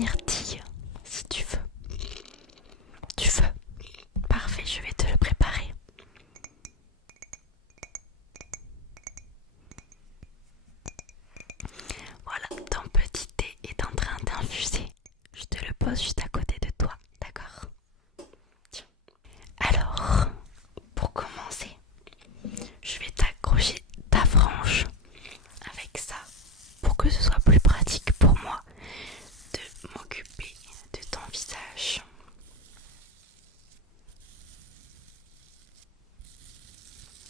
myrtille, si tu veux. Tu veux? Parfait, je vais te le préparer. Voilà, ton petit thé est en train d'infuser. Je te le pose juste à côté de toi, d'accord? Tiens. Alors, pour commencer, je vais t'accrocher ta frange avec ça pour que ce soit plus pratique pour moi de m'occuper de ton visage.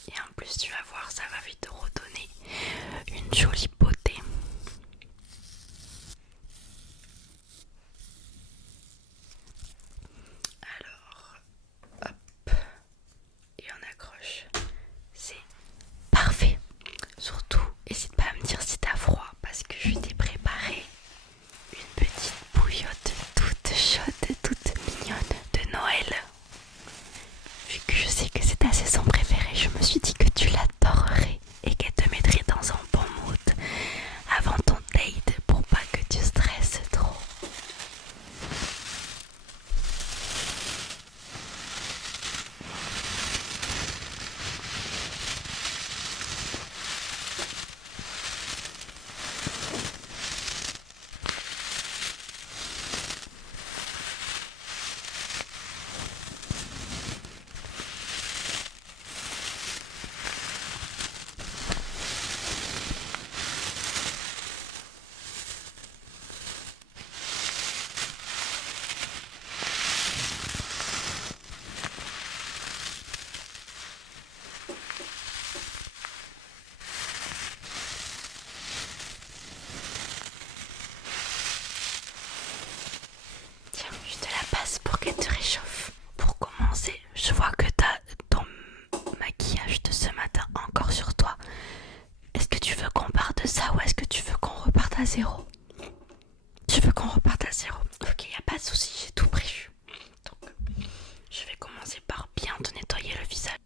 Et en plus, tu vas voir, ça va vite te redonner une jolie beauté. Alors, hop, et on accroche. C'est parfait. Surtout, n'hésite pas à me dire si t'as froid parce que je t'ai préparé une petite bouillotte toute chaude, toute mignonne de Noël. Vu que je sais que c'est ta saison préférée, je me suis dit que tu l'adorerais et qu'elle te mettrait dans un bon mood avant ton date pour pas que tu stresses trop. Tiens, je te la passe pour qu'elle te réchauffe. Pour commencer, je vois que t'as ton maquillage de ce matin encore sur toi. Est-ce que tu veux qu'on parte de ça ou est-ce que tu veux qu'on reparte à zéro? Tu veux qu'on reparte à zéro? Ok, y a pas de souci, j'ai tout prévu. Donc, je vais commencer par bien te nettoyer le visage.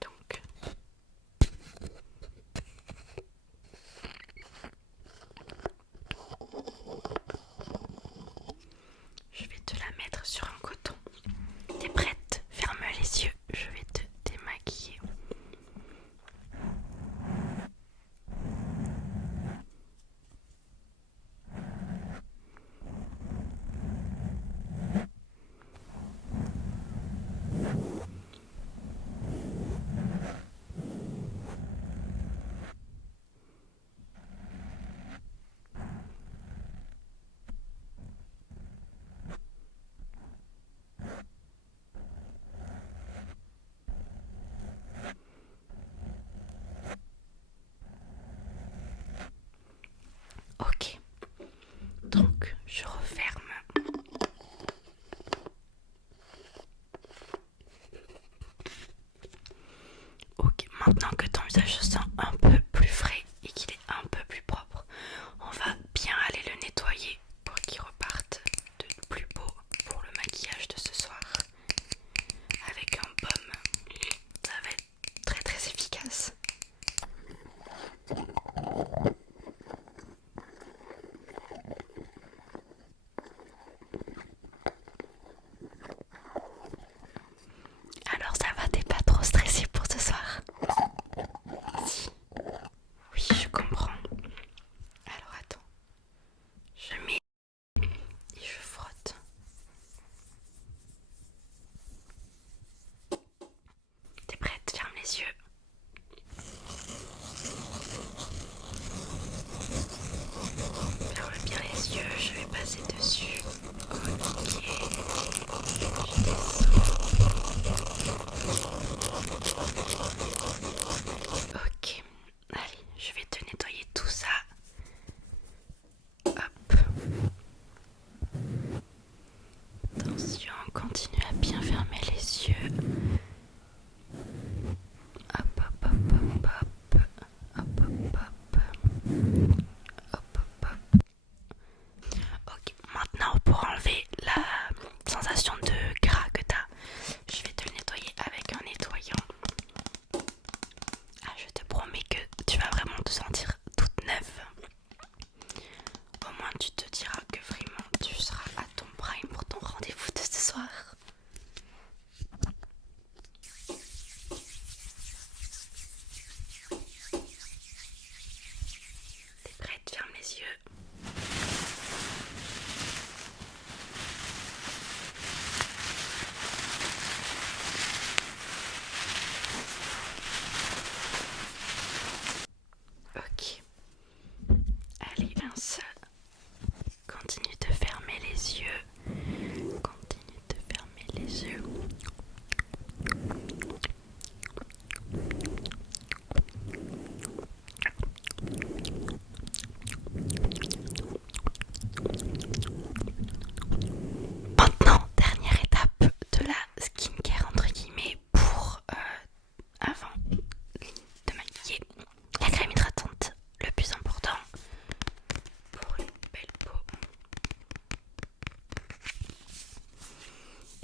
Donc, je vais te la mettre sur un coton. T'es prête? Ferme les yeux, je vais te démaquiller. Ok, donc je referme. Ok, maintenant que ton visage se sent un peu plus frais et qu'il est un peu plus propre, on va bien aller le nettoyer pour qu'il reparte de plus beau pour le maquillage de ce soir. Avec un baume, ça va être très très efficace. Alors ça va, t'es pas trop stressée pour ce soir? Si.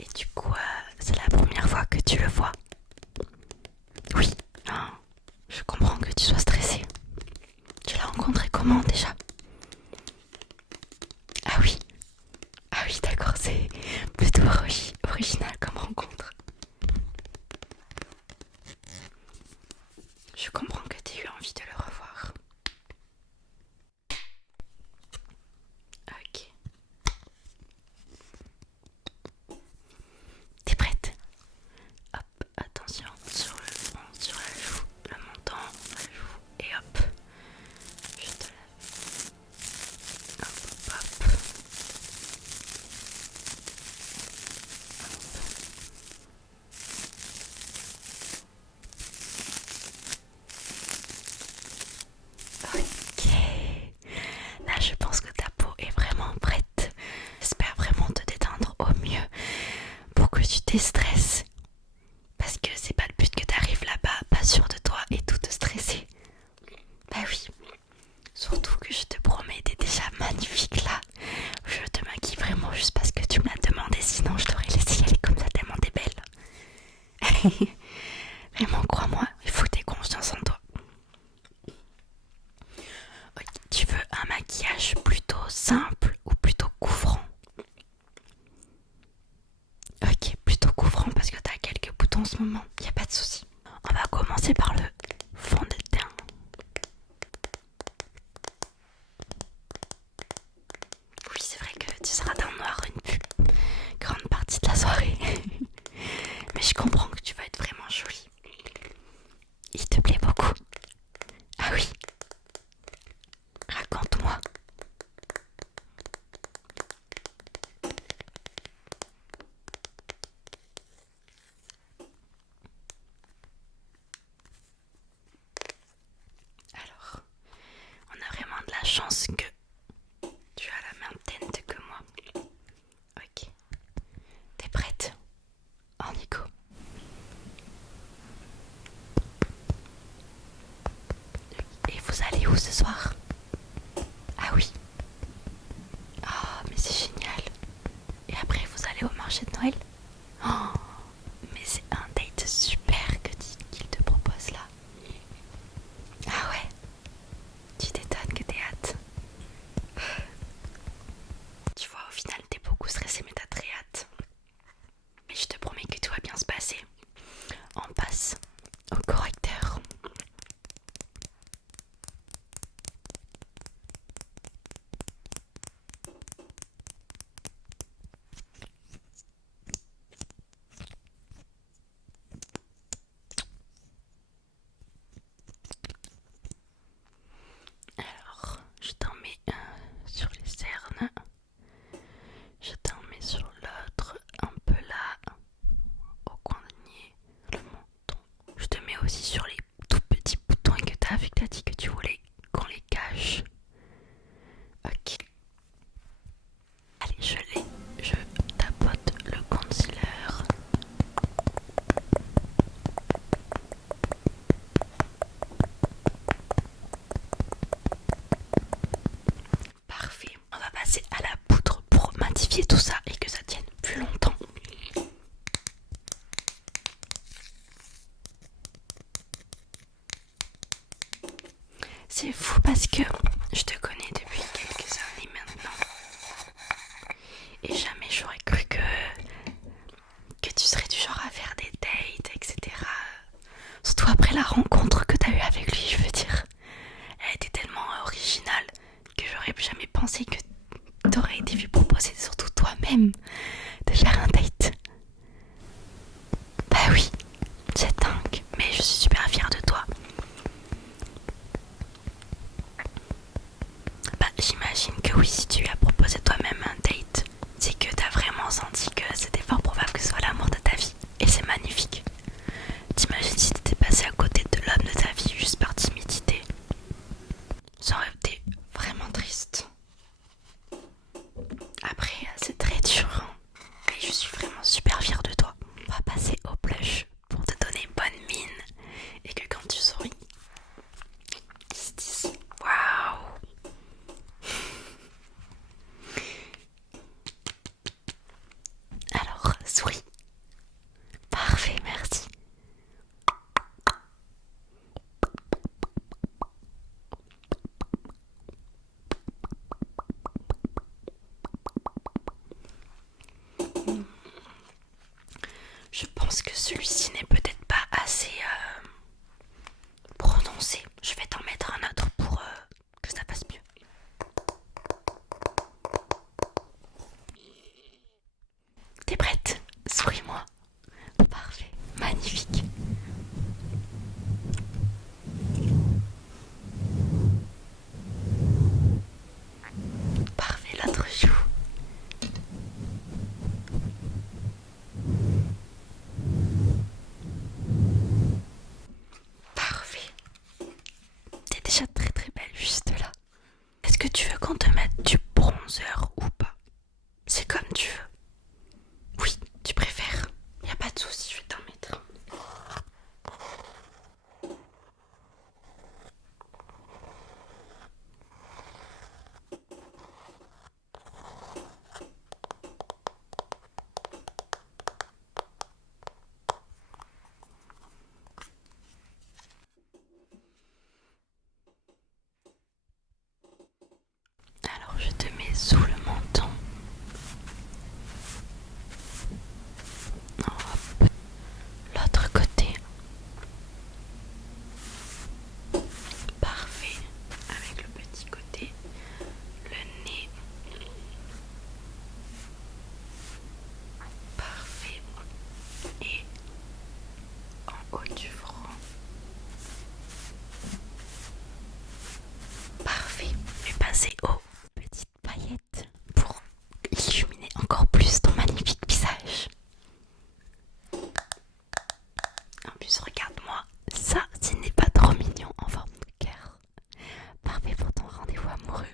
Et du coup, c'est la première fois que tu le vois? Oui. Ah, je comprends que tu sois stressée. Tu l'as rencontré comment déjà? Ah oui. Ah oui, d'accord, c'est plutôt original comme rencontre. Je comprends que tu aies eu envie de le revoir. Ok. T'es prête? Hop, attention sur le front, sur la joue, le menton, la joue, et hop. Je te lève. Hop, hop, hop. Ok. Là, je pense que ta peau est vraiment prête. J'espère vraiment te détendre au mieux pour que tu déstresses. Parce que c'est pas le but que t'arrives là-bas, pas sûr de toi et tout te stresser. Bah oui. Surtout que je te promets, t'es déjà magnifique là. Je te maquille vraiment juste parce que tu me l'as demandé, sinon je t'aurais laissé y aller comme ça tellement t'es belle. Vraiment, crois-moi, il faut que t'aies confiance en toi. Ok, tu veux un maquillage plutôt simple ou plutôt couvrant? Ok, plutôt couvrant parce que t'as quelques boutons en ce moment, y a pas de souci. On va commencer par le fond de teint. Oui, c'est vrai que tu seras dans le noir une plus grande partie de la soirée. Mais je comprends que tu vas être vraiment jolie. Il te plaît beaucoup? Ah oui. Raconte-moi. Alors, on a vraiment de la chance que tu as la même teinte que moi. Ok. T'es prête? On y go. Et vous allez où ce soir? Ah oui. Ah, mais c'est génial. Et après, vous allez au marché de Noël? Oh, mais c'est un date super qu'il te propose là. Ah ouais. Tu t'étonnes que t'aies hâte. Tu vois, au final, t'es beaucoup stressée, mais t'as très hâte. Mais je te promets que tout va bien se passer. On passe au correcteur. Alors, je t'en mets sur les cernes. Je t'en mets sur l'autre, un peu là, au coin de nez, le menton. Je te mets aussi sur les tout petits boutons que t'as vu que t'as dit que tu voulais qu'on les cache. Ok. Allez, je l'ai. Je tapote le concealer. Parfait. On va passer à la poudre pour matifier tout ça et que ça tienne plus longtemps. C'est fou parce que je te connais depuis quelques années maintenant. Et jamais j'aurais cru que tu serais du genre à faire des dates, etc. Surtout après la rencontre que t'as eue avec lui, je veux dire. Elle était tellement originale que j'aurais jamais pensé que t'aurais été vu proposer, surtout toi-même, de faire un date. Bah oui, c'est dingue, mais je suis super fière de toi. Bah j'imagine que oui, si tu lui as proposé toi-même un date, c'est que t'as vraiment senti que c'était fort probable que ce soit l'amour de ta vie. Et c'est magnifique. T'imagines si t'étais passé à côté de l'homme de ta vie juste par timidité. Ça aurait été vraiment triste. Après, c'est très dur Souris. Parfait, merci. Je pense que celui-ci n'est peut-être pas assez prononcé. Je vais t'en mettre un autre pour que ça passe mieux. T'es prête? Souris-moi. Parfait, magnifique. Parfait, l'autre joue. Parfait. T'es déjà très très belle juste là. Est-ce que tu veux qu'on te mette du bronzer ou pas? C'est comme tu veux. Oui, tu préfères. Y a pas de souci, je vais t'en mettre. Alors je te mets sous le menton. Hop. L'autre côté. Parfait. Avec le petit côté. Le nez. Parfait. Et en haut du front. Parfait. Je vais passer aux petites paillettes pour illuminer encore plus ton magnifique visage. En plus, regarde-moi, ça, ce n'est pas trop mignon en forme de cœur. Parfait pour ton rendez-vous amoureux.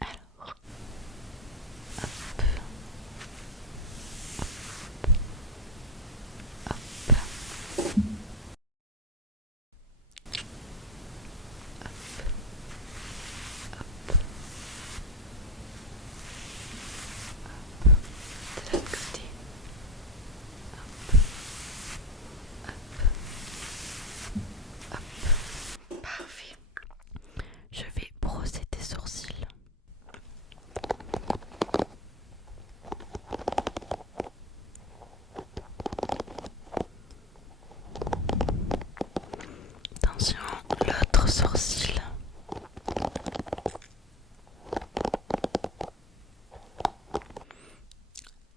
Alors, hop, hop, de l'autre côté. Hop. Parfait. Je vais brosser tes sourcils. Attention, l'autre sourcil.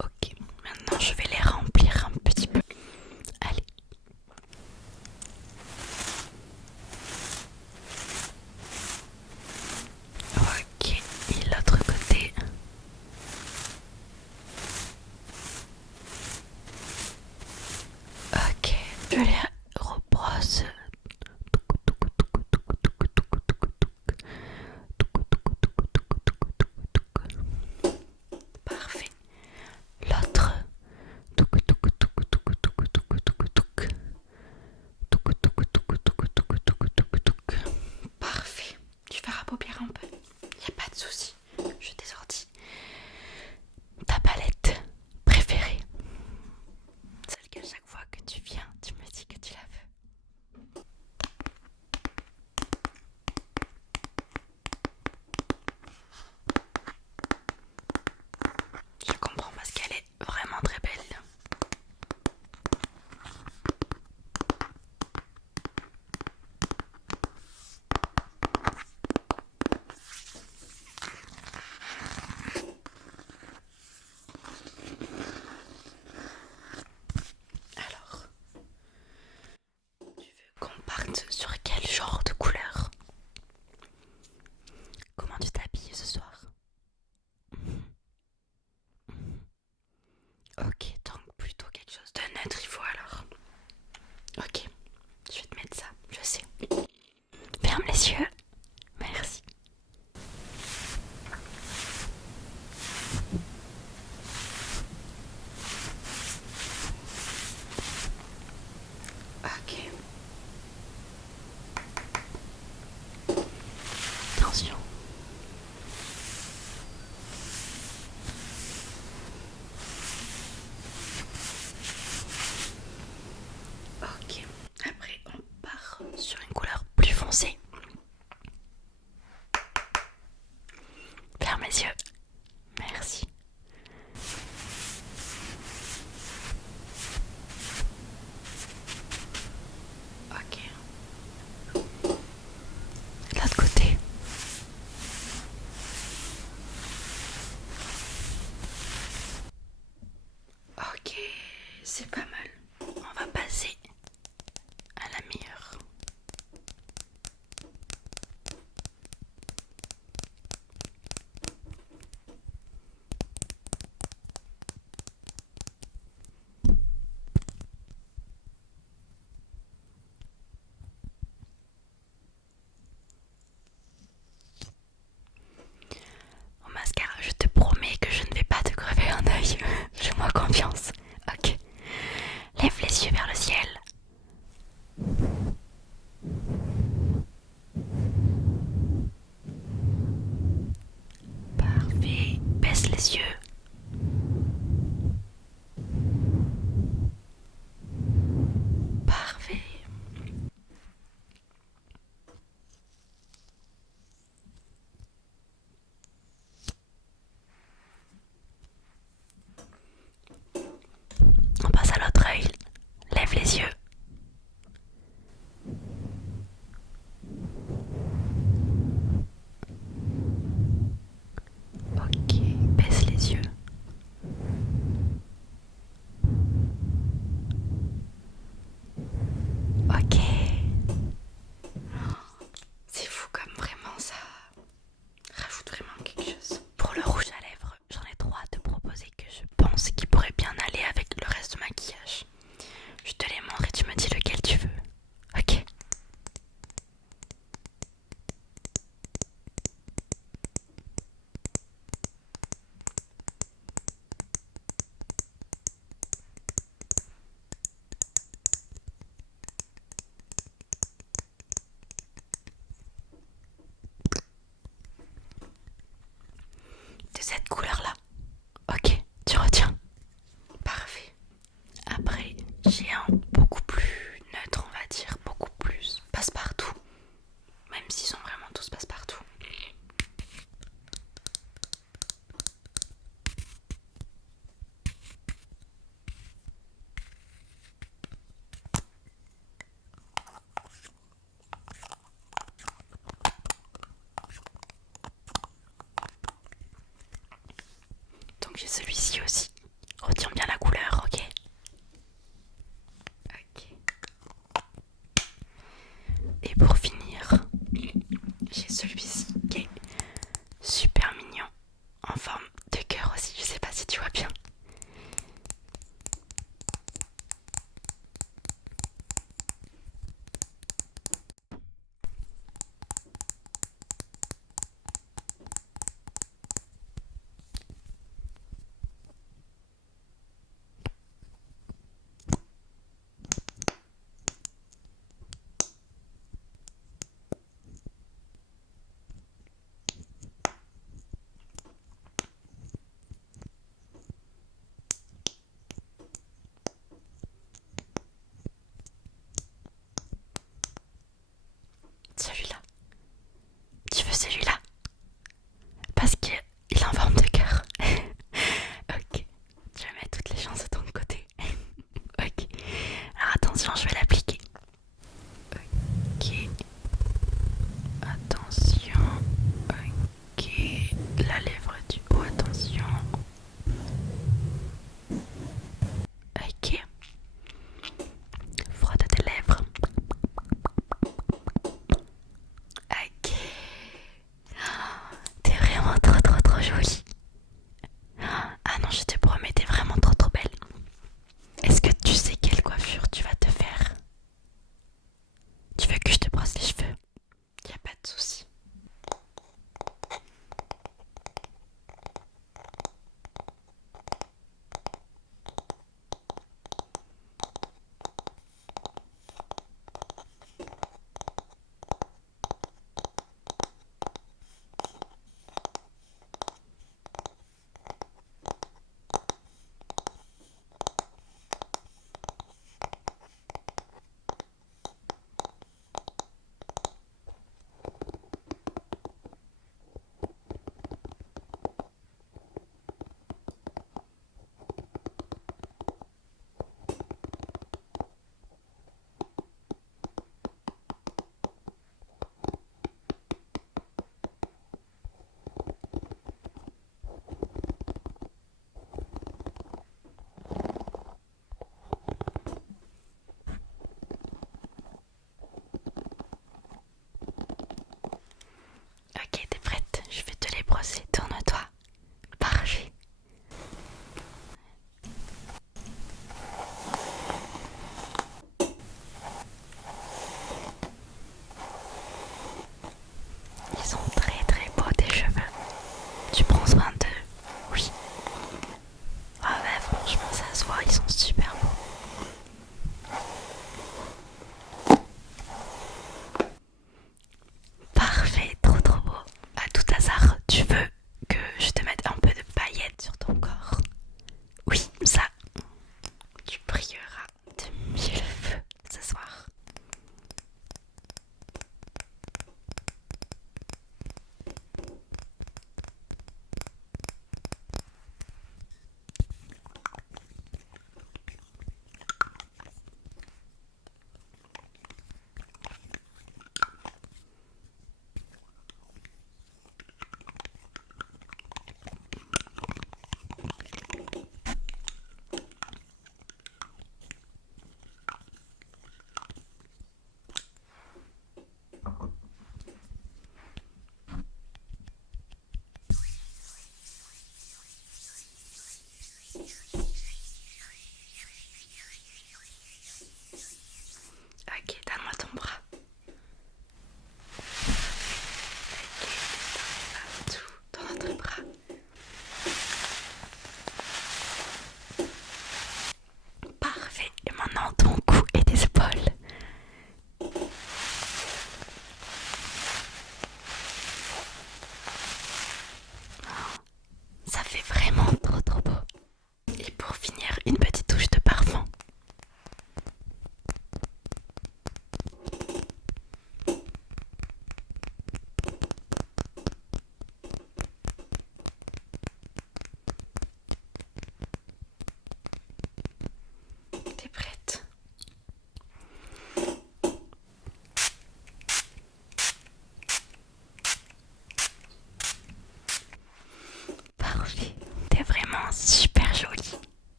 Ok, maintenant je vais les remplir un petit peu. Allez. Ok, et l'autre côté. Ok, je les rebrosse. Parfait. L'autre. Parfait. Tu vas rabobir un peu. Y a pas de souci. Je t'ai sorti ta palette préférée. Celle qu'à chaque fois que tu viens, tu me dis que tu C'est pas mal. On va passer à la meilleure. Au mascara, je te promets que je ne vais pas te crever un œil. Fais-moi confiance. Ok. Lève les yeux vers le ciel. Parfait. Baisse les yeux. Parfait. On passe à l'autre œil. Lève les yeux. Ok, baisse les yeux. Ok. C'est fou comme vraiment ça rajoute vraiment quelque chose. Pour le rouge à lèvres, j'en ai trois à te proposer que je pense qui pourraient bien aller avec le reste du maquillage. Je te les montre et tu me dis lequel tu veux. Ok. De cette couleur-là. Ok, tu retiens. Parfait. Après, j'ai un beaucoup plus neutre, on va dire, beaucoup plus passe-partout. Même s'ils sont vraiment tous passe-partout. Donc j'ai celui-ci aussi. Retiens bien la couleur, ok? Ok. Et pour finir, j'ai celui-ci qui est super mignon, en forme de cœur aussi, je sais pas si tu vois bien. Celui-là. Tu veux celui-là? Parce qu'il est en forme de cœur. Ok. Je vais mettre toutes les chances de ton côté. Ok. Alors attention, je vais